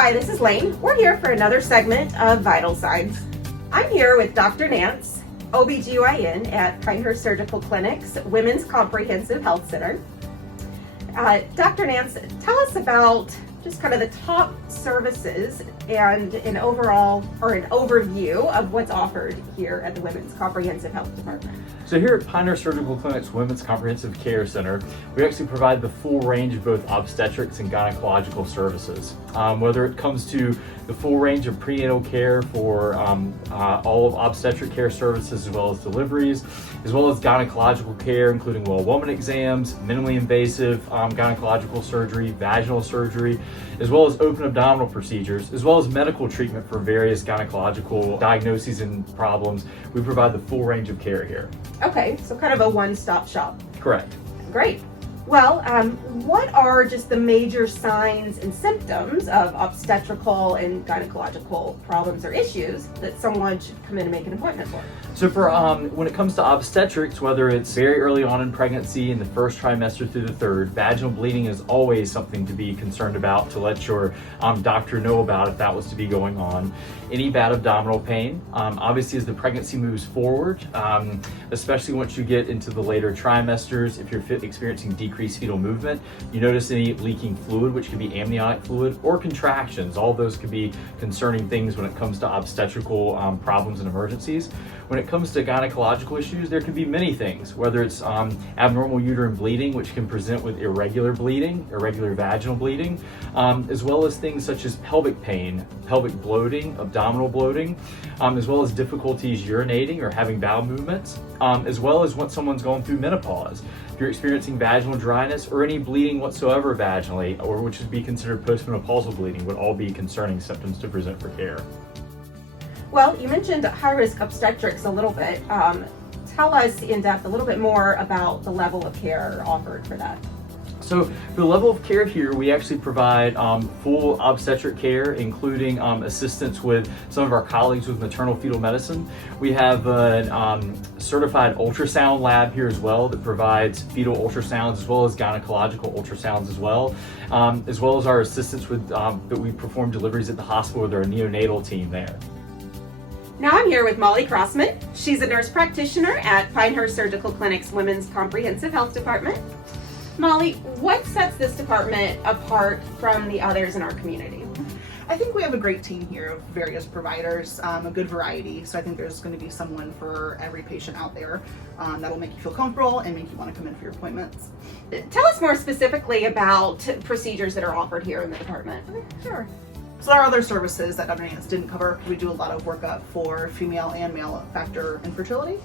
Hi, this is Lane. We're here for another segment of Vital Signs. I'm here with Dr. Nance, OBGYN at Pinehurst Surgical Clinic's Women's Comprehensive Health Center. Dr. Nance, tell us about just kind of the top services and an overview of what's offered here at the Women's Comprehensive Health Department. So here at Pinehurst Surgical Clinic's Women's Comprehensive Care Center, we actually provide the full range of both obstetrics and gynecological services. Whether it comes to the full range of prenatal care for all of obstetric care services as well as deliveries, as well as gynecological care including well-woman exams, minimally invasive gynecological surgery, vaginal surgery, as well as open abdominal procedures, as well as medical treatment for various gynecological diagnoses and problems. We provide the full range of care here. Okay, so kind of a one-stop shop. Correct. Great. Well, what are just the major signs and symptoms of obstetrical and gynecological problems or issues that someone should come in and make an appointment for? So for when it comes to obstetrics, whether it's very early on in pregnancy, in the first trimester through the third, vaginal bleeding is always something to be concerned about, to let your doctor know about if that was to be going on. Any bad abdominal pain, obviously as the pregnancy moves forward, especially once you get into the later trimesters, if you're experiencing decreased fetal movement, you notice any leaking fluid, which could be amniotic fluid, or contractions. All those could be concerning things when it comes to obstetrical problems and emergencies. When it comes to gynecological issues, there can be many things, whether it's abnormal uterine bleeding, which can present with irregular bleeding, irregular vaginal bleeding, as well as things such as pelvic pain, pelvic bloating, abdominal bloating, as well as difficulties urinating or having bowel movements, as well as once someone's going through menopause. If you're experiencing vaginal dryness or any bleeding whatsoever vaginally, or which would be considered postmenopausal bleeding, would all be concerning symptoms to present for care. Well, you mentioned high-risk obstetrics a little bit. Tell us in depth a little bit more about the level of care offered for that. So for the level of care here, we actually provide full obstetric care, including assistance with some of our colleagues with maternal fetal medicine. We have a certified ultrasound lab here as well that provides fetal ultrasounds as well as gynecological ultrasounds as well as our assistance with that we perform deliveries at the hospital with our neonatal team there. Now I'm here with Molly Crossman. She's a nurse practitioner at Pinehurst Surgical Clinic's Women's Comprehensive Health Department. Molly, what sets this department apart from the others in our community? I think we have a great team here of various providers, a good variety. So I think there's going to be someone for every patient out there that'll make you feel comfortable and make you want to come in for your appointments. Tell us more specifically about procedures that are offered here in the department. Sure. So there are other services that Dr. Nance didn't cover. We do a lot of workup for female and male factor infertility.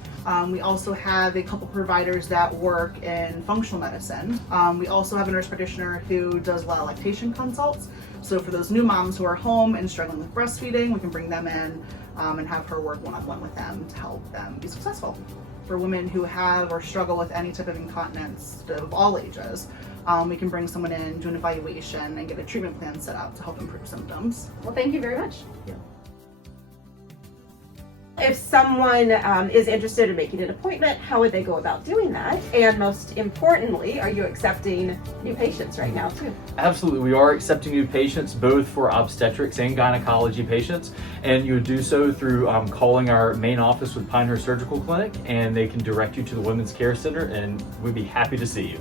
We also have a couple providers that work in functional medicine. We also have a nurse practitioner who does a lot of lactation consults. So for those new moms who are home and struggling with breastfeeding, we can bring them in and have her work one-on-one with them to help them be successful. For women who have or struggle with any type of incontinence of all ages, we can bring someone in, do an evaluation, and get a treatment plan set up to help improve symptoms. Well, thank you very much. Yeah. If someone is interested in making an appointment, how would they go about doing that? And most importantly, are you accepting new patients right now too? Absolutely, we are accepting new patients both for obstetrics and gynecology patients, and you would do so through calling our main office with Pinehurst Surgical Clinic, and they can direct you to the Women's Care Center, and we'd be happy to see you.